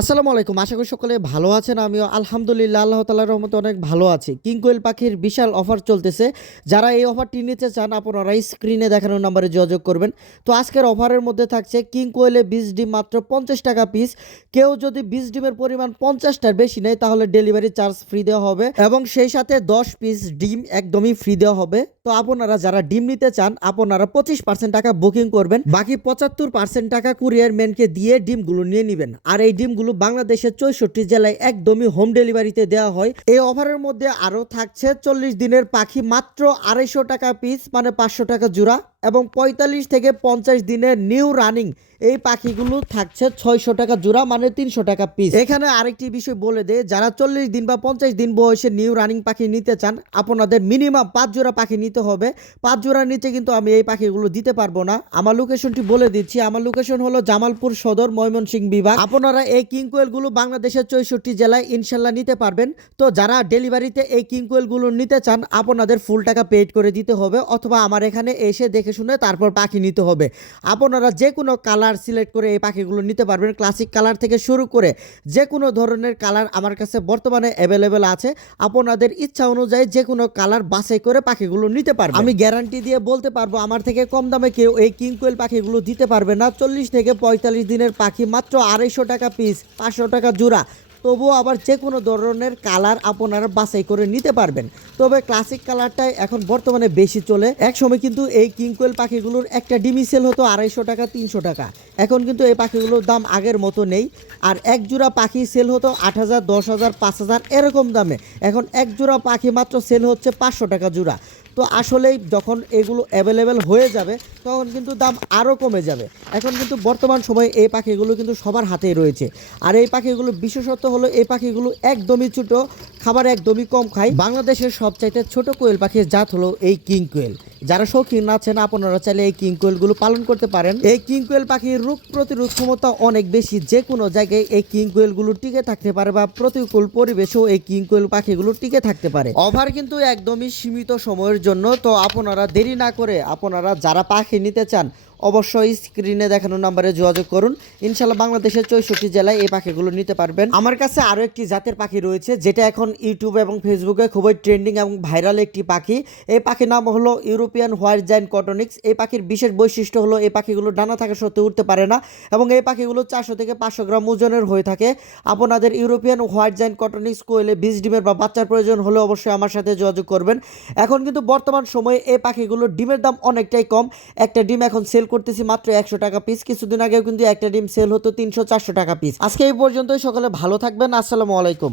আসসালামু আলাইকুম। আশা করি সকলে ভালো আছেন। আমিও আলহামদুলিল্লাহ, আল্লাহ তালার রহমতে অনেক ভালো আছি। কিং কোয়েল পাখির বিশাল অফার চলতেছে। যারা এই অফারটি নিতে চান, আপনারা স্ক্রিনে দেখানোর নাম্বারে যোগাযোগ করবেন। তো আজকের অফারের মধ্যে থাকছে কিং কোয়েলে বিশ ডিম মাত্র পঞ্চাশ টাকা পিস কেউ যদি বিশ ডিমের পরিমাণ পঞ্চাশটার বেশি নেয়, তাহলে ডেলিভারি চার্জ ফ্রি দেওয়া হবে এবং সেই সাথে দশ পিস ডিম একদমই ফ্রি দেওয়া হবে। তো আপনারা যারা ডিম নিতে চান, আপনারা পঁচিশ পার্সেন্ট টাকা বুকিং করবেন। বাকি পঁচাত্তর পার্সেন্ট টাকা কুরিয়ার ম্যানকে দিয়ে ডিমগুলো নিয়ে নেবেন। আর এই ডিমগুলো বাংলাদেশের চৌষট্টি জেলায় একদমই হোম ডেলিভারিতে দেওয়া হয়। এই অফারের মধ্যে আরও থাকছে চল্লিশ দিনের পাখি মাত্র আড়াইশো টাকা পিস মানে পাঁচশো টাকা জোড়া। এবং পঁয়তাল্লিশ থেকে পঞ্চাশ দিনের নিউ রানিং। এই পাখিগুলো থাকছে ছয়শো টাকা জোড়া মানে তিনশো টাকা পিস এখানে আরেকটি বিষয় বলে দে যারা চল্লিশ দিন বা পঞ্চাশ দিন বয়সে নিউ রানিং পাখি নিতে চান, আপনাদের মিনিমাম পাঁচ জোড়া পাখি নিতে হবে। পাঁচ জোড়ার নিচে কিন্তু আমি এই পাখিগুলো দিতে পারব না। আমার লোকেশনটি বলে দিচ্ছি, আমার লোকেশন হলো জামালপুর সদর ময়মনসিংহ বিভাগ। আপনারা এই কিংকোয়েলগুলো বাংলাদেশের চৌষট্টি জেলায় ইনশাল্লাহ নিতে পারবেন। তো যারা ডেলিভারিতে এই কিংকোয়েলগুলো নিতে চান, আপনাদের ফুল টাকা পেড করে দিতে হবে, অথবা আমার এখানে এসে দেখে শুনে তারপর পাখি নিতে হবে। আপনারা যে কোনো কালার সিলেক্ট করে এই পাখিগুলো নিতে পারবেন। ক্লাসিক কালার থেকে শুরু করে যে কোনো ধরনের কালার আমার কাছে বর্তমানে অ্যাভেলেবেল আছে। আপনাদের ইচ্ছা অনুযায়ী যে কোনো কালার বাছাই করে পাখিগুলো নিতে পারবেন। আমি গ্যারান্টি দিয়ে বলতে পারব, আমার থেকে কম দামে কেউ এই কিংকোয়েল পাখিগুলো দিতে পারবে না। চল্লিশ থেকে পঁয়তাল্লিশ দিনের পাখি মাত্র আড়াইশো টাকা পিস পাঁচশো টাকা জোড়া। তবুও আবার যে কোনো ধরনের কালার আপনারা বাছাই করে নিতে পারবেন। তবে ক্লাসিক কালারটাই এখন বর্তমানে বেশি চলে। এক সময় কিন্তু এই কিংকোয়েল পাখিগুলোর একটা ডিমি সেল হতো আড়াইশো টাকা, তিনশো টাকা। এখন কিন্তু এই পাখিগুলোর দাম আগের মতো নেই। আর এক জোড়া পাখি সেল হতো আট হাজার, দশ হাজার, পাঁচ হাজার এরকম দামে। এখন এক জোড়া পাখি মাত্র সেল হচ্ছে পাঁচশো টাকা জোড়া। তো আসলেই যখন এগুলো অ্যাভেলেবেল হয়ে যাবে, তখন কিন্তু দাম আরও কমে যাবে। এখন কিন্তু বর্তমান সময়ে এই পাখিগুলো কিন্তু সবার হাতেই রয়েছে। আর এই পাখিগুলো বিশেষত হলো এই পাখিগুলো একদমই ছোটো, খাবার একদমই কম খায়। বাংলাদেশের সবচাইতে ছোট কোয়েল পাখির জাত হলো এই কিং কোয়েল। যারা শৌখিন আছেন, আপনারা চাইলে এই কিং কোয়েলগুলো পালন করতে পারেন। এই কিং কোয়েল পাখির রোগ প্রতিরোধ ক্ষমতা অনেক বেশি। যে কোনো জায়গায় এই কিং কোয়েলগুলো টিকে থাকতে পারে বা প্রতিকূল পরিবেশেও এই কিং কোয়েল পাখিগুলো টিকে থাকতে পারে। ওভার কিন্তু একদমই সীমিত সময়ের জন্য, তো আপনারা দেরি না করে আপনারা যারা পাখি নিতে চান অবশ্যই স্ক্রিনে দেখানো নাম্বারে যোগাযোগ করুন। ইনশাল্লাহ বাংলাদেশের চৌষট্টি জেলায় এই পাখিগুলো নিতে পারবেন। আমার কাছে আরও একটি জাতের পাখি রয়েছে, যেটা এখন ইউটিউব এবং ফেসবুকে খুবই ট্রেন্ডিং এবং ভাইরাল একটি পাখি। এই পাখির নাম হলো ইউরোপিয়ান হোয়াইট জাইন কটনিক্স এই পাখির বিশেষ বৈশিষ্ট্য হলো এই পাখিগুলো ডানা থাকা সত্ত্বেও উঠতে পারে না এবং এই পাখিগুলো চারশো থেকে পাঁচশো গ্রাম ওজনের হয়ে থাকে। আপনাদের ইউরোপিয়ান হোয়াইট জাইন কটনিক্স কোয়েলে বীজ, ডিমের বা বাচ্চার প্রয়োজন হলে অবশ্যই আমার সাথে যোগাযোগ করবেন। এখন কিন্তু বর্তমান সময়ে এই পাখিগুলোর ডিমের দাম অনেকটাই কম। একটা ডিম এখন সেল করতেছি মাত্র একশো টাকা পিস কিছুদিন আগেও কিন্তু একটা ডিম সেল হতো তিনশো চারশো টাকা পিস আজকে এই পর্যন্তই। সকলে ভালো থাকবেন। আসসালামু আলাইকুম।